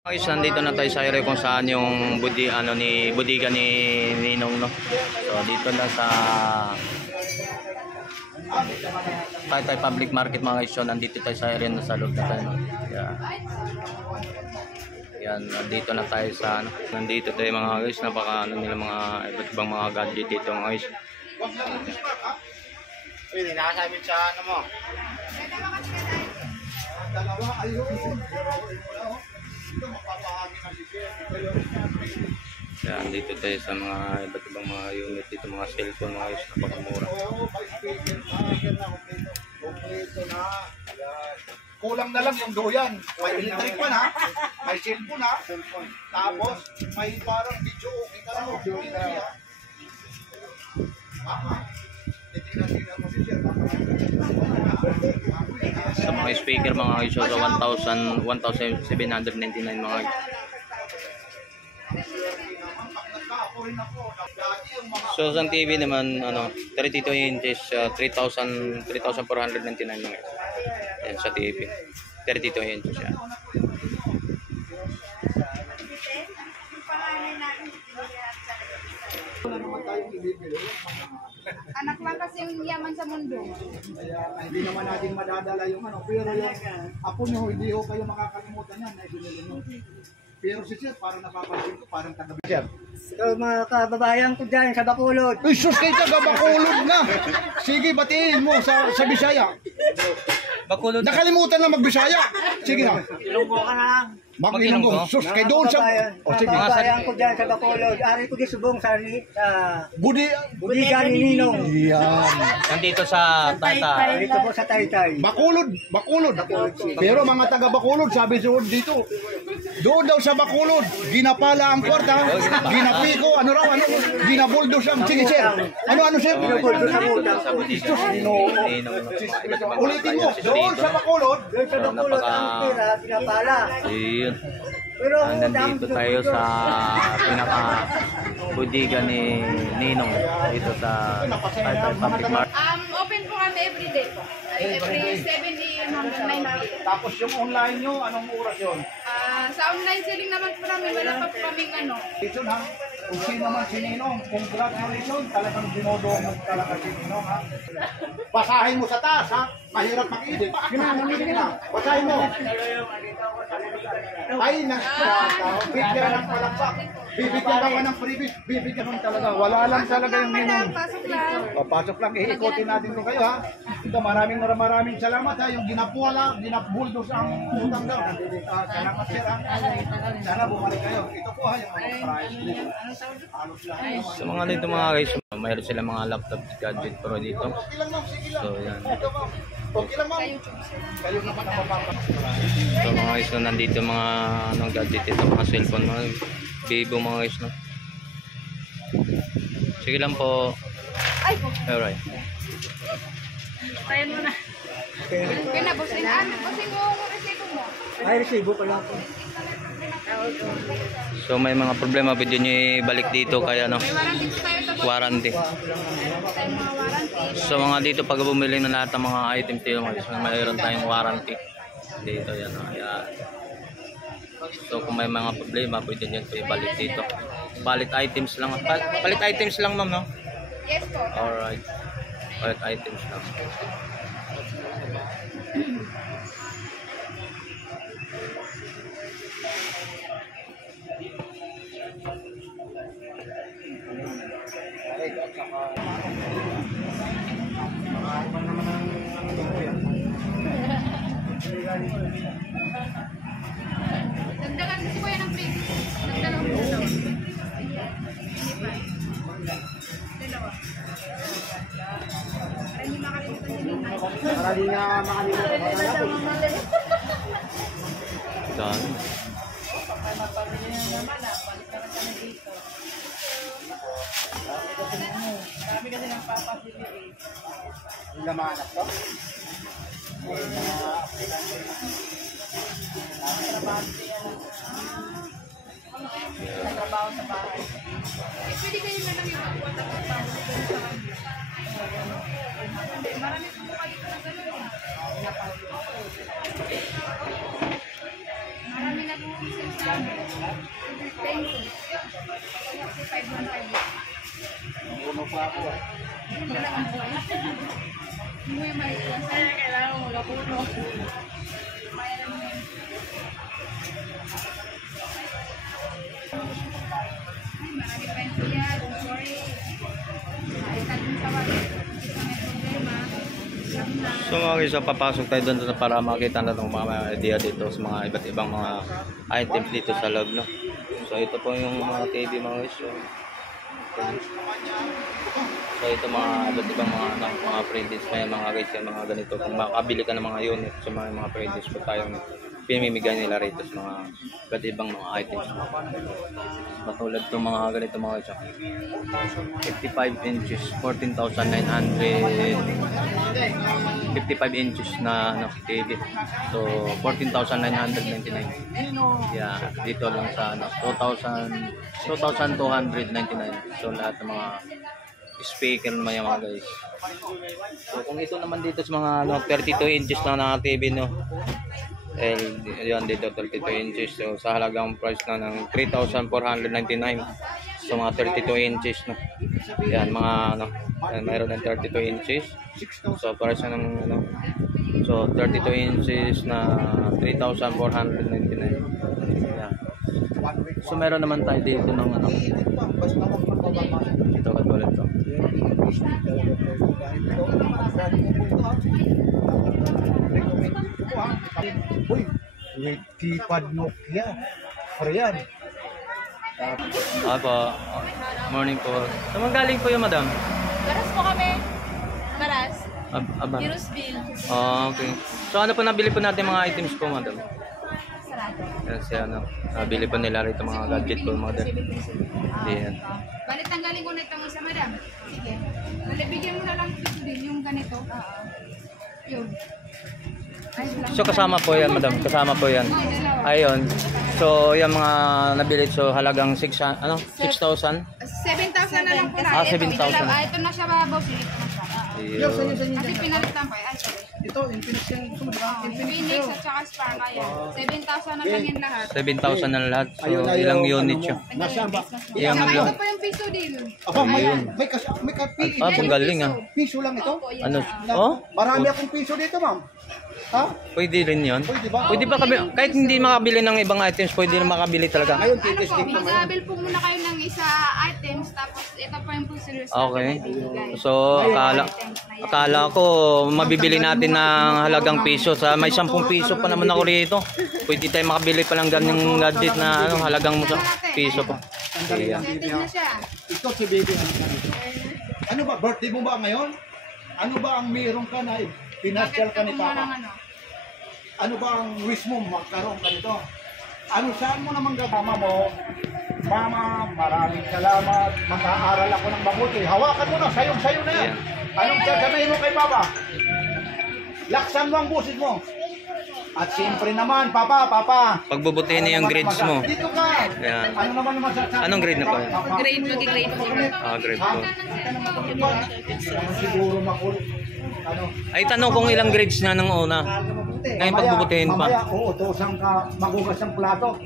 Guys, nandito na tayo sa area kung saan yung budiga ni Ninong, no. So dito na sa Taytay Public Market mga guys. So nandito tayo sa area na sa loob na tayo, no. Yan, nandito na tayo sa nandito tayo mga guys, napaka nila mga iba't ibang mga gadget dito mga guys. Pwede nakasabit sa ano mo. Dalawa ayun. Yan, dito tayo sa mga iba't ibang mga unit dito, mga cellphone mga guys, napakamura. Kulang na lang yung duyan. May electric pa na, may cellphone na, tapos may parang video okay ka lang. Sa mga speaker mga guys, so 1,799 mga guys. So sa TV naman 32 inches 3,499 mga guys. Yan sa TV 32 inches yan. Anak lang kasi yung yaman sa mundo. Kaya hindi naman natin madadala yung pero yung apo nyo, hindi ho kayo makakalimutan yan. Pero si Sir, parang napapansin ko, parang taga-Sir. So mga kababayan ko dyan sa Bacolod. Uy, sus kayo taga-Bacolod na! Sige, batiin mo sa Bisaya. Bacolod. Nakalimutan na mag-Bisaya. Sige na. Ilonggo ka na. Mag-Ilonggo. Sus, kayo doon sa... O sige. Mga kababayan ko dyan sa Bacolod. Ari ko di subong sa budiga ni Ninong. Yan. Nandito sa Taytay. Dito po sa Taytay. Bacolod. Pero mga taga-Bacolod, sabi siya dito. Doon daw sa Bacolod, ginapala ang kwarta, ginapiko, ginabuldos ang sige sir. Ano sir? Binubuldos ang utang. Ulitin mo, doon sa Bacolod, Doon sa Bacolod ang pira, pinapala. Ayun. Pero Nandito tayo sa pinaka budiga ni Ninong dito sa Taytay Public Market. Open po kami everyday po. Every 7 a.m. hanggang 9 p.m. tapos yung online nyo, anong oras yun? Sa online selling naman po namin, wala pa po kaming Ito na, kung sino naman si Ninong, congratulations, talagang dinodong talaga si Ninong ha. Basahin mo sa taas ha, mahirap mag-edit. Sige na, basahin mo. Ay, bigyan ng palakpak. Bibigyan ka ng freebies, bibigyan mo talaga. Wala lang talaga yung Ninong. Pasok lang. Pasok lang, iikotin natin ko kayo ha. Ito, maraming salamat ha. Yung ginapuldos ang utang daw. Salamat sir ha. Sana bumalik kayo. Ito po ha, yung mga price. Sa mga dito mga guys, mayroon sila mga laptop gadget pro dito. Okay lang ma'am, sige lang. So yan. Okay lang ma'am. Kayo naman ang mapapakasalanan. So mga guys, nandito mga gadget dito, mga cellphone mga Vivo mga guys, no. Sige lang po. Alright. Tayo mo na. Kaya na, bossing mo yung resibo mo. Ay, resibo pala po. So may mga problema, pwede nyo ibalik dito kaya May warranty po tayo sa warranty. tayong mga warranty. So mga dito pag bumili na lahat ng mga items dito, mayroon tayong warranty dito yan. Ayan. So kung may mga problema, pwede nyo ito ibalik dito. Palit items lang. Palit items lang ma'am, no? Yes po. Alright. Palit items lang. Dagdagan kasi ko yan ng previous. Dagdagan mo dalawa. Dalawa. Para hindi makalimutan yung Para di nga makalimutan. Done. Kami kasi ng papasili Yung lamanak to. Nagtrabaho sa bahay. Pwede kayo na lang yung magkuha ng trabaho sa kanila. Marami po kayo na gano'n. Marami na po Thank you. 515. Puno pa ako. May may kailangan mo lapuno. Marami pa yung siya, don't worry. Nakita din sa wala. May problema. So mga guys, so, papasok tayo doon para makita natin mga idea dito sa mga iba't ibang mga items dito sa loob, no? So ito po yung mga TV mga guys. So ito mga iba't ibang mga pre-disc mga guys, yung mga ganito. Kung makabili ka ng mga unit sa mga pre-disc po tayong pinimimigay nila rito sa mga iba't ibang mga items. Katulad itong mga ganito mga guys. 55 inches, 14,900. 55 inches na TV. So 14,999. Yeah, dito lang sa 2,299. So lahat ng mga speaker naman yung mga guys. So kung ito naman dito sa mga 32 inches na TV, no. Yan dito 32 inches. So sa halagang price na ng 3,499. So mga 32 inches, no. Yan mga mayroon ng 32 inches. So price na ng so 32 inches na 3,499. Yan. So meron naman tayo dito ng ito katulad to. Uy, with keypad Nokia. Pero yan. Apo, morning po. Saan galing po yung madam? Baras po kami. Baras. Aba. Hirosville. Okay. So ano po nabili po natin mga items po, madam? Sarado. Kasi nabili po nila rito mga gadget po, madam. Yan. Balit tanggalin ko na itong isa, madam. Sige. Malibigyan mo na lang ito din yung ganito. Yun. Ay, So kasama po yan, madam. Kasama po yan. Ayun. So yung mga nabili so halagang 6,000. 7,000 na lang po na. 7,000. Ito na siya, babaw. Ito na siya. Kasi pinalitan ko. Ay, sorry. Ito, Infinix yan. Phoenix at saka Spark. Ayan. 7,000 na lang yung lahat. 7,000 na lahat. So ilang unit siya? Nasaan ba? Yung Saka ito po yung piso deal. Aba, may kapi. ang galing ah. Piso lang ito. Opo, yun Ano? na. Oh? Marami akong piso dito, ma'am. Ha? Pwede rin yun. Pwede ba? Pwede ba kahit hindi makabili ng ibang items, pwede rin makabili talaga. Ngayon, Ano po, titis-tip naman. mag-abil po muna kayo ng isa items, tapos ito po yung piso Okay. So akala ko mabibili natin ng halagang piso. Sa may 10 piso pa naman ako rito. Pwede tayo makabili pa lang ganyang gadget na halagang piso pa. Yeah. Natin na siya. Ito si baby. Ano ba? Birthday mo ba ngayon? Ano ba ang mayroon ka na pinasyal ka ni Papa? Ano ba ang wish mo magkaroon ka nito? Ano saan mo naman gagama mo? Mama, maraming salamat. Mag-aaral ako ng mabuti. Hawakan mo na, sayong-sayo na yan. Anong sasabihin mo kay Papa? Laksan mo ang busit mo. At siyempre naman, Papa. Pagbubutihin niyo yung grades mo. Dito ka. Yan. Ano naman masasabi? Anong grade na po? Grade, mag-grade po. Grade 4. Siguro makulit. Ano? Ay tanong kung ilang grades na nung una. Ngayon pagbubutihin pa. Mamaya, uutosan ka magugas ng plato.